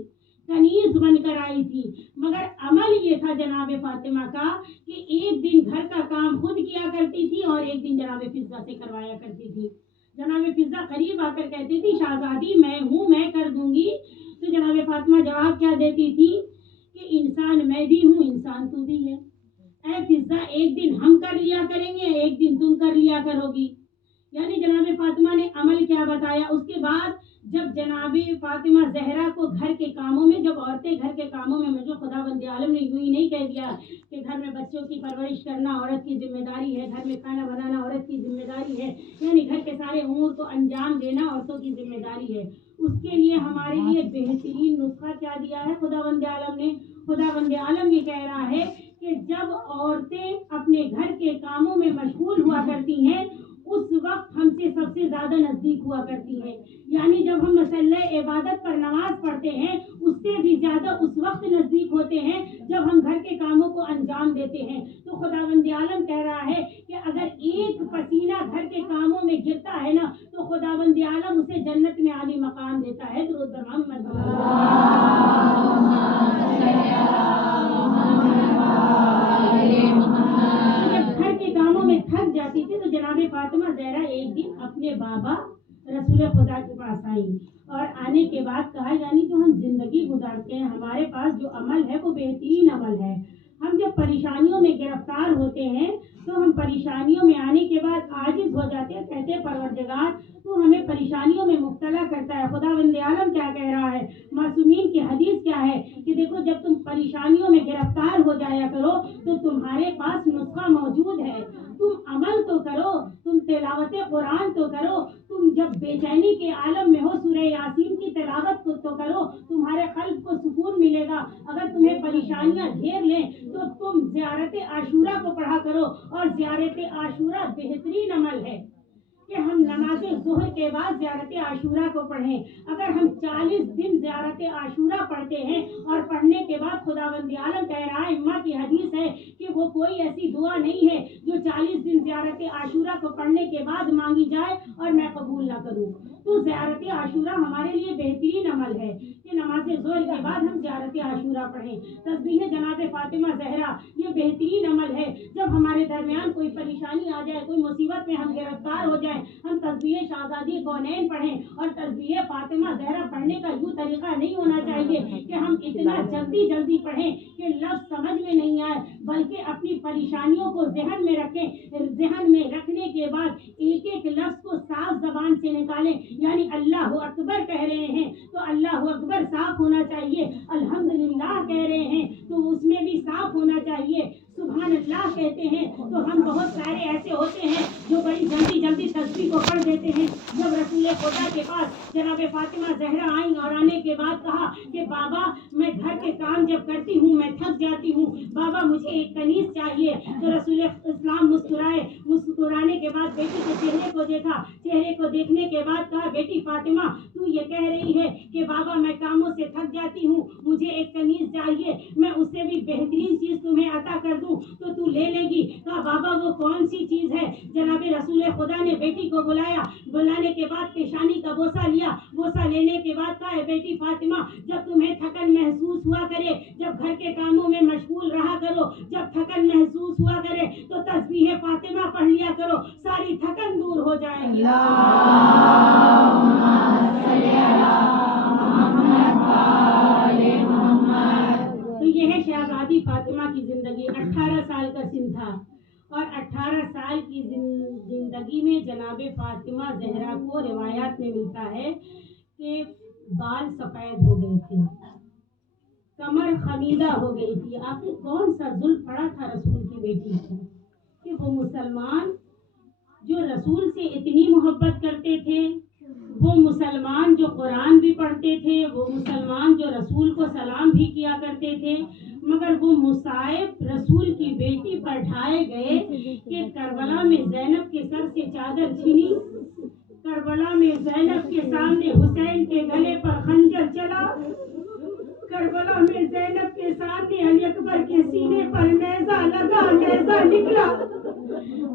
کنیز بن کر آئی تھی. مگر عمل یہ تھا جناب فاطمہ کا کہ ایک دن گھر کا کام خود کیا کرتی تھی اور ایک دن جناب فضہ سے کروایا کرتی تھی. جناب فضہ قریب آ کر کہتی تھی شہزادی میں ہوں، میں کر دوں گی. تو جناب فاطمہ جواب کیا دیتی تھی کہ انسان میں بھی ہوں، انسان تو بھی ہے. اے فضہ ایک دن ہم کر لیا کریں گے، ایک دن تم کر لیا کرو گی. یعنی جناب فاطمہ نے عمل کیا بتایا. اس کے بعد جب جناب فاطمہ زہرا کو گھر کے کاموں میں، جب عورتیں گھر کے کاموں میں، مجھے خدا بند عالم نے یوں ہی نہیں کہہ دیا کہ گھر میں بچوں کی پرورش کرنا عورت کی ذمہ داری ہے، گھر میں کھانا بنانا عورت کی ذمہ داری ہے، یعنی گھر کے سارے امور کو انجام دینا عورتوں کی ذمہ داری ہے. اس کے لیے ہمارے لیے بہترین نسخہ کیا دیا ہے خدا بند عالم نے؟ خدا بند عالم یہ کہہ رہا ہے کہ جب عورتیں اپنے گھر کے کاموں میں مشغول ہوا کرتی ہیں اس وقت ہم سے سب سے زیادہ نزدیک ہوا کرتی ہیں. یعنی جب ہم مسلح عبادت پر نماز پڑھتے ہیں اس سے بھی زیادہ اس وقت نزدیک ہوتے ہیں جب ہم گھر کے کاموں کو انجام دیتے ہیں. تو خداوند عالم کہہ رہا ہے کہ اگر ایک پسینہ گھر کے کاموں میں گرتا ہے نا تو خداوند عالم اسے جنت میں عالی مقام دیتا ہے. درود بر محمد. جب گھر کے کاموں میں تھک جاتی تھی تو جناب فاطمہ زہرا ایک دن اپنے بابا رسول خدا کے پاس آئی اور آنے کے بعد کہا یعنی جو ہم زندگی گزارتے ہیں ہمارے پاس جو عمل ہے وہ بہترین عمل ہے. ہم جب پریشانیوں میں گرفتار ہوتے ہیں تو ہم پریشانیوں میں آنے کے بعد عاجز ہو جاتے ہیں. کہتے ہیں پروردگار تو ہمیں پریشانیوں میں مبتلا کرتا ہے. خداوند عالم کیا کہہ رہا ہے؟ معصومین کی حدیث کیا ہے کہ دیکھو جب تم پریشانیوں میں گرفتار ہو جایا کرو تو تمہارے پاس نسخہ موجود ہے. تم عمل تو کرو، تم تلاوت قرآن تو کرو، تم جب بے چینی کے عالم میں ہو سورہ یاسین کی تلاوت تو کرو، تمہارے قلب کو سکون ملے گا. اگر تمہیں پریشانیاں گھیر لیں تو تم زیارت عاشورہ کو پڑھا کرو اور زیارت عاشورہ بہترین عمل ہے. کہ ہم نماز ظہر کے بعد زیارت عاشورہ کو پڑھیں. اگر ہم 40 دن زیارت عاشورہ پڑھتے ہیں اور پڑھنے کے بعد خداوند عالم کہہ رہا ہے، اماں کی حدیث ہے کہ وہ کوئی ایسی دعا نہیں ہے جو 40 دن زیارت عاشورہ کو پڑھنے کے بعد مانگی جائے اور میں قبول نہ کروں. تو زیارت عاشورہ ہمارے لیے بہترین عمل ہے کہ نماز ظہر کے بعد ہم زیارت عاشورہ پڑھیں. تسبیح جناب فاطمہ زہرا یہ بہترین عمل ہے. جب ہمارے درمیان کوئی پریشانی آ جائے، کوئی مصیبت میں ہم گرفتار ہو جائیں، ہم تسبیح شہزادی کونین پڑھیں. اور تسبیح فاطمہ زہرا پڑھنے کا یوں طریقہ نہیں ہونا چاہیے کہ ہم اتنا جلدی پڑھیں کہ لفظ سمجھ میں نہیں آئے، بلکہ اپنی پریشانیوں کو ذہن میں رکھیں. ذہن میں رکھنے کے بعد ایک ایک لفظ کو صاف زبان سے نکالیں. یعنی اللہ اکبر کہہ رہے ہیں تو اللہ اکبر صاف ہونا چاہیے. الحمدللہ کہہ رہے ہیں تو اس میں بھی صاف ہونا چاہیے. سبحان اللہ کہتے ہیں تو ہم بہت سارے ایسے ہوتے ہیں جو بڑی جلدی تسبیح کو پڑھ دیتے ہیں. جب رسول خدا کے پاس جناب فاطمہ زہرا آئیں اور آنے کے بعد کہا کہ بابا میں گھر کے کام جب کرتی ہوں میں تھک جاتی ہوں، بابا مجھے ایک کنیز چاہیے. تو رسول اسلام مسکرائے. مسکرانے کے بعد بیٹی کے چہرے کو دیکھا. چہرے کو دیکھنے کے بعد کہا، بیٹی فاطمہ تو یہ کہہ رہی ہے کہ بابا میں کاموں سے تھک جاتی ہوں، مجھے ایک کنیز چاہیے، میں اس سے بھی بہترین چیز تمہیں عطا کر دوں تو تو لے لے گی؟ کہا بابا وہ کون سی چیز ہے؟ جناب رسول خدا نے بیٹی کو بلایا. بلانے کے بعد پیشانی کا بوسہ لیا. بوسہ لینے کے بعد کہا، بیٹی فاطمہ جب تمہیں تھکن محسوس ہوا کرے، جب گھر کے کاموں میں مشغول رہا کرو، جب تھکن محسوس ہوا کرے تو تسبیح فاطمہ پڑھ لیا کرو، ساری تھکن دور ہو جائے گی. تو یہ ہے شہزادی فاطمہ کی زندگی. 18 سال کا سن تھا اور 18 سال کی زندگی میں جناب فاطمہ زہرا کو روایات میں ملتا ہے کہ بال سفید ہو گئے تھے، کمر خمیدہ ہو گئی تھی. آخر کون سا ظلم پڑا تھا رسول کی بیٹی کو کہ وہ مسلمان جو رسول سے اتنی محبت کرتے تھے، وہ مسلمان جو قرآن بھی پڑھتے تھے، وہ مسلمان جو رسول کو سلام بھی کیا کرتے تھے، مگر وہ مصائب رسول کی بیٹی پر ڈھائے گئے کہ کربلا میں زینب کے سر سے چادر چھینی، کربلا میں زینب کے سامنے حسین کے گلے پر خنجر چلا، کربلا میں زینب کے سامنے علی اکبر کے سینے پر نیزہ لگا، نیزہ نکلا،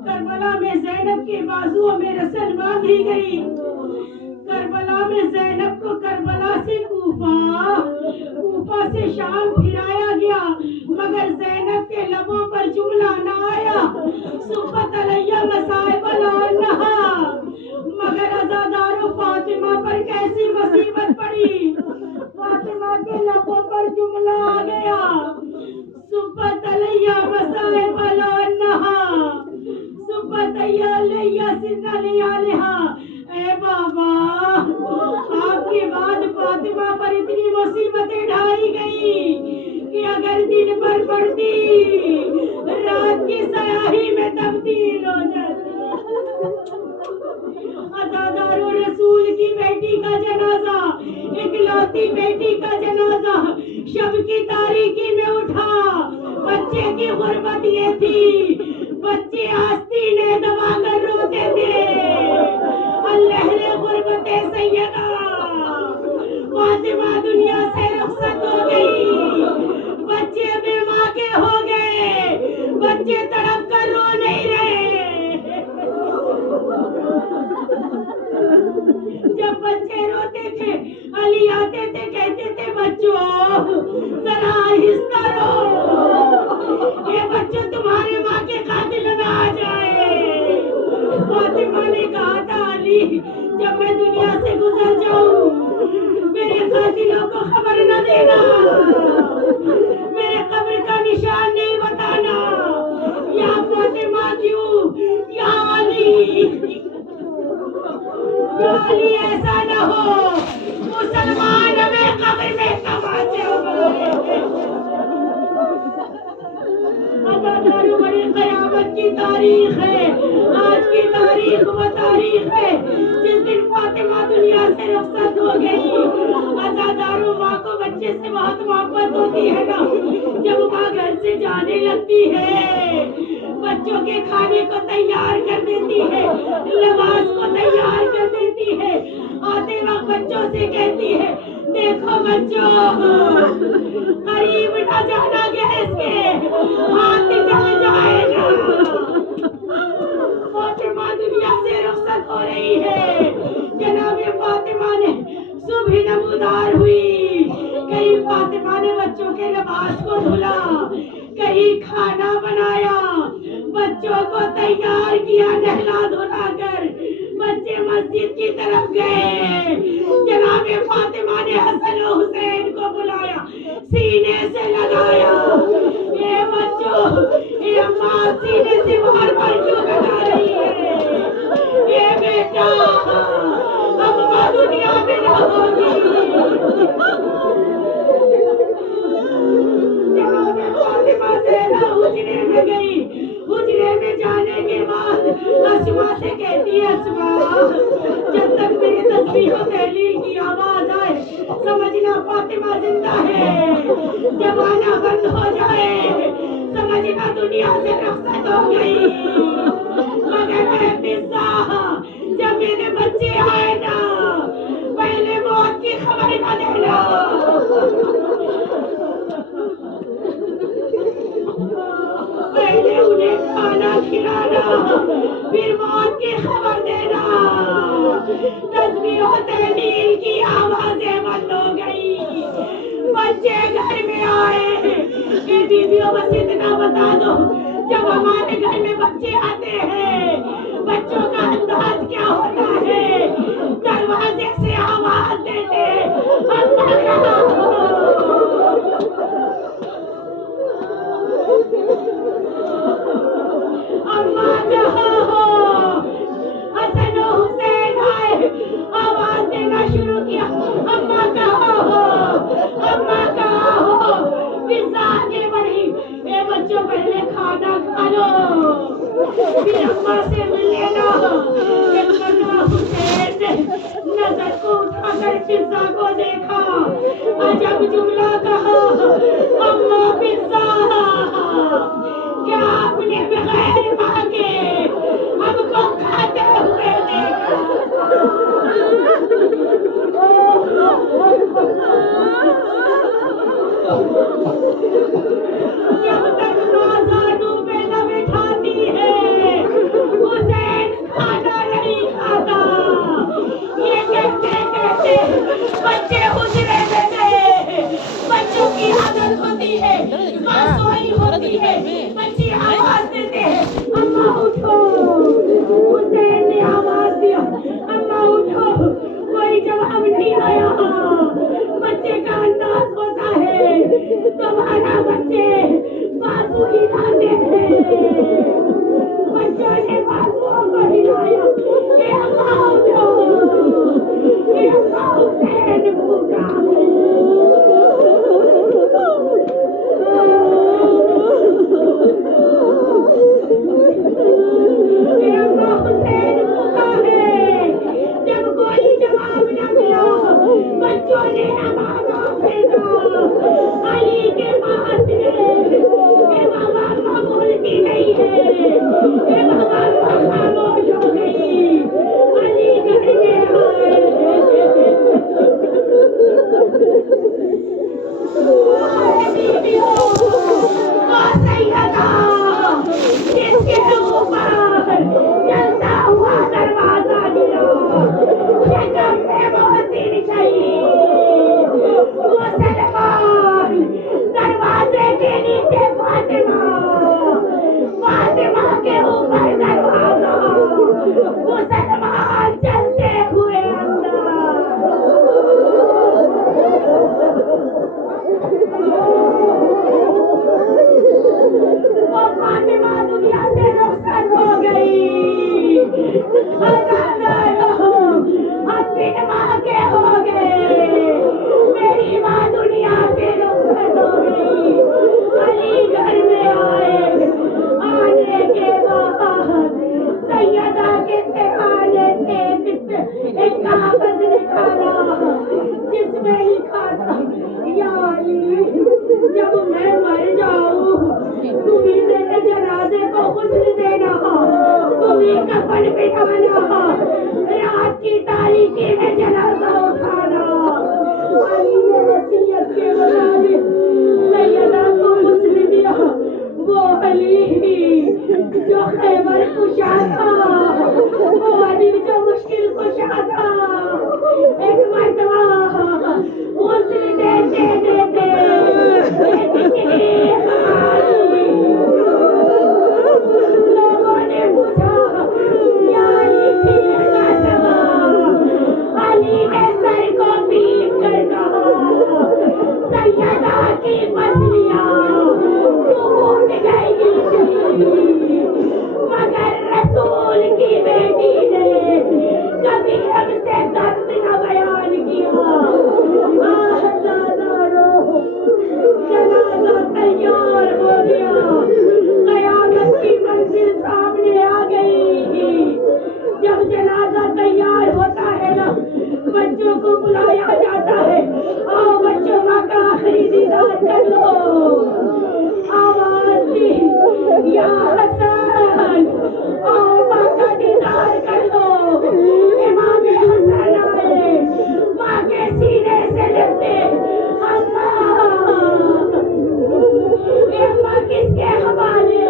کربلا میں زینب کے بازوؤں میں رسل باندھی گئی، کربلا میں زینب کو کربلا سے کوفہ سے شام پھرایا گیا، مگر زینب کے لبوں پر جملہ نہ آیا صبت علیہ مصائب الانہا. مگر عزادارو فاطمہ پر کیسی مصیبت پڑی، فاطمہ کے لبوں پر جملہ آ گیا صبت علیہ مصائب الانہا، صبت علیہ سن علیہا. اے بابا آپ کے بعد فاطمہ پر اتنی مصیبتیں ڈھائی گئی کہ اگر دن بھر پڑتی رات کی سیاہی میں تبدیل ہو جاتی. عزادارو رسول کی بیٹی کا جنازہ، اکلوتی بیٹی کا جنازہ شب کی تاریکی میں اٹھا. بچے کی غربت یہ تھی، بچے آستینے دبا کر روتے تھے. اللہ غربت سیدہ فاطمہ دنیا سے رخصت ہو گئی، بچے بے ماں کے ہو گئے، بچے تڑپ کر رو نہیں رہے. جب بچے روتے تھے علی آتے تھے کہتے تھے بچوں ذرا آہستہ رو، یہ بچوں تمہارے ماں کے قاتل نہ آ جائے. فاطمہ نے کہا تھا علی جب میں دنیا سے گزر جاؤں میرے قاتلوں کو خبر نہ دینا، میرے قبر کا نشان نہیں بتانا. یا فاطمہ کیوں یا علی، یا علی ایسا نہ ہو مسلمان ہمیں قبر میں تماچے مارے. عزادارو بڑی قیامت کی تاریخ ہے، آج کی تاریخ وہ تاریخ ہے جس دن فاطمہ دنیا سے رخصت ہو گئی. عزادارو ماں کو بچے سے بہت محبت ہوتی ہے نا، جب ماں گھر سے جانے لگتی ہے بچوں کے کھانے کو تیار کر دیتی ہے، لباس کو تیار کر دیتی ہے، آتے وقت بچوں سے کہتی ہے دیکھو بچوں قریب نہ جانا گیس کے، ہاتھ جل جائے گا۔ فاطمہ دنیا سے رخصت ہو رہی ہے، جناب فاطمہ نے صبح نمودار ہوئی، کہیں فاطمہ نے بچوں کے لباس کو دھلا، کہیں کھانا بنایا، بچوں کو تیار کیا نہلا دھلا کر، بچے مسجد کی طرف گئے، جناب فاطمہ نے حسن و حسین کو بلایا، سینے سے لگایا، اے بچوں اے اماں سینے سے بار بار کیوں لگا رہی ہے، اے بیٹا اماں دنیا میں نہ ہوگی۔ جناب فاطمہ زہرا حجرے میں گئی، حجرے میں جانے کے بعد اسما سے کہتی ہے اسما جب تک میرے تسبیح و تحلیل کی آواز آئے سمجھنا فاطمہ زندہ ہے، جب آنا بند ہو جائے سمجھنا دنیا سے رخصت ہو گئی، مگر اے فضا جب میرے بچے آئے نا پہلے موت کی خبر نہ دینا، پہلے انہیں کھانا کھلانا پھر موت کی خبر دینا۔ تسبیح و تحلیل کی آوازیں بند ہو گئی، بچے گھر میں آئے، کہ بیویوں بس اتنا بتا دو جب ہمارے گھر میں بچے آتے ہیں بچوں کا انداز کیا ہوتا ہے، دروازے سے آواز دیتے اماں کہاں ہو، اماں کہاں ہو، حسن و حسین آئے آواز دینا شروع کیا، اماں کہاں ہو، اماں کہاں ہو، فضا آگے بڑھی، اے بچوں پہلے کھانا کھا لو پھر اماں سے مل لینا۔ ایک مرتبہ حسین نے نظر کو اٹھا کر فضا کو دیکھا، عجب جملہ کہا اماں فضا کیا آپ نے بغیر مانگے ہم کو کھاتے ہوئے دیکھا، جب تک ماں زانوں پہ نہ بٹھاتی ہے حسین کھانا نہیں کھاتا، یہ کہتے کہتے بچے حجرے میں گئے، بچوں کی عادت ہوتی ہے ماں سوئی ہوتی ہے، بچے آواز دیتے ہیں اماں اٹھو، حسین نے آواز دیا اماں اٹھو، کوئی جواب نہیں آیا، بچے کا انداز ہوتا ہے تمہارا بچے بازو ہلاتے ہیں، بچوں نے بازوؤں کو ہلایا، اے اماں اٹھو، اے اماں حسین بھوکا ہے، اے اماں حسین بھوکا ہے، جب کوئی جواب نہ ملا بچوں نے امامہ پھینکا علی کے پاس گئے، اے بابا اماں بولتی نہیں ہے، اے بابا اماں خاموش ہو گئی، علی گھر میں آئے، بیویوں سیدہ جس کے اوپر جلتا ہوا دروازہ گرا، شکم میں محسن شہید، غسل دینا، تمہیں کفن پہنانا، رات کی تاریکی میں جنازہ اٹھانا۔ علی نے وصیت کے مطابق سیدہ کو غسل دیا، وہ علی جو خیبر کشا تھا، وہ علی جو مشکل کشا تھا، ایک مرتبہ غسل دیتے دیتے ایک چیخ آئی۔ لوگوں نے پوچھا یا علی چیخ کا سبب؟ علی نے سر کو پیٹ کر کہا سیدہ کی پسلیاں ٹوٹ گئی تھی، مگر رسول کی بیٹی نے کبھی ہم سے درد نہ بیان کیا۔ جنازہ تیار ہو گیا، قیامت کی منزل سامنے آ گئی۔ جب جنازہ تیار ہوتا ہے نا، بچوں کو بلایا جاتا ہے، آؤ بچوں ماں کا آخری دیدار کر لو۔ آواز دی یا حسن، آؤ ماں کا دیدار کر لو۔ امام حسن آئے، ماں کے سینے سے لپٹے، اماں کس کے حوالے؟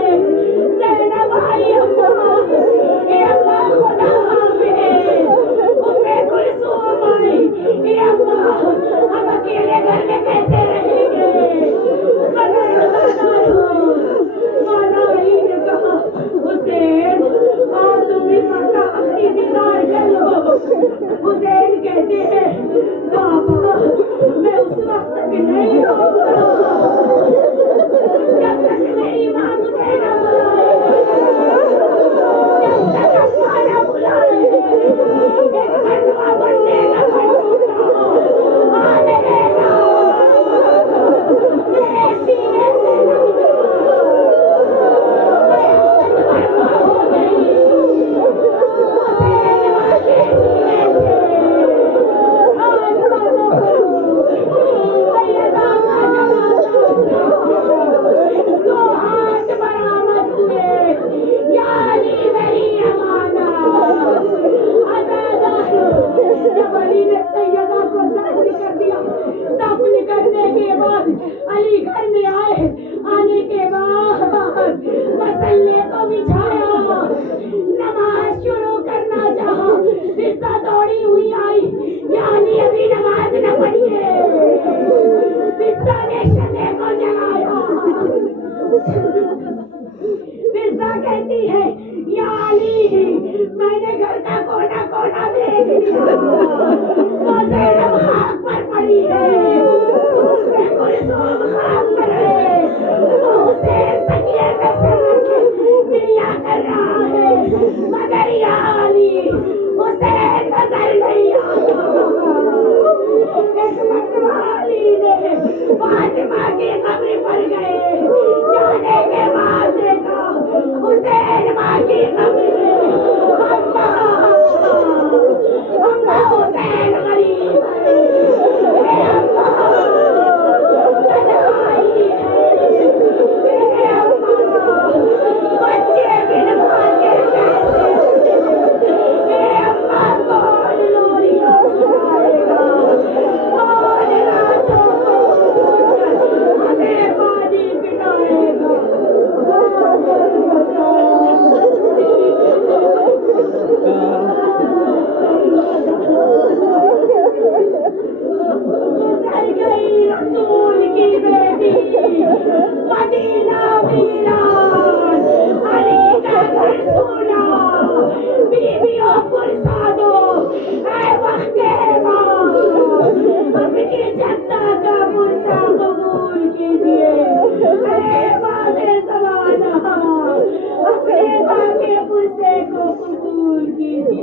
زینب آئی اماں، اماں خدا حافظ۔ ام کلثوم آئی، اماں ہم اکیلے گھر میں کیسے رہیں گے؟ مولا علی نے کہا حسین آؤ تم بھی ماں کا آخری دیدار کر لو۔ حسین کہتے ہیں بابا میں اس وقت تک نہیں آؤں گا جب تک میری ماں مجھے نہ بلائے، جب تک اماں نہ بلائے۔ ایک مرتبہ بندے کا گھر ٹوٹا، آنے لگا میرے سینے سے لگ جا، قیامت برپا ہو گئی۔ حسین ماں کے سینے سے سیدہ کا جنازہ دو ہاتھ برآمد ہوئے، یا علی میری امانت آزادہ۔ جب علی نے سیدہ کو دفن کر دیا، دفن کرنے کے بعد علی گھر میں آئے، آنے کے بعد مسلے کو بچھایا، نماز شروع کرنا چاہا، حصہ دوڑی ہوئی آئی، یا علی ابھی نماز نہ پڑھیے۔ حصہ نے شمع کو جلایا، حصہ کہتی ہے یا علی میں نے گھر کا کونا کونا دیکھ لیا، وہ زینب خاک پر پڑی ہے، کلثوم خاک پر ہے، وہ حسین تکیے پہ سر رکھے دنیا کر رہا ہے، مگر یا علی حسین نظر نہیں آتا۔ ایک مرتبہ علی نے فاطمہ کی قبر پر گئے، جانے کے بعد دیکھا حسین ماں کی قبر میں، اماں حسین غریب ہے، اے اماں تنہائی ہے، اے اماں بچے بن ماں کے کیسے رہیں، اے اماں کون لوریاں سنائے گا، کون راتوں کو اٹھ کر ہمیں پانی پلائے گا۔ گزر گئی رسول کی بیٹی، مدینہ ویران، علی کا گھر سونا، بیویوں پرسادو، اے وقت ایمان اپنی جدہ کا پرسا قبول کیجیے، اے باب زمانہ اپنے ماں کے پرسے کو قبول کیجیے۔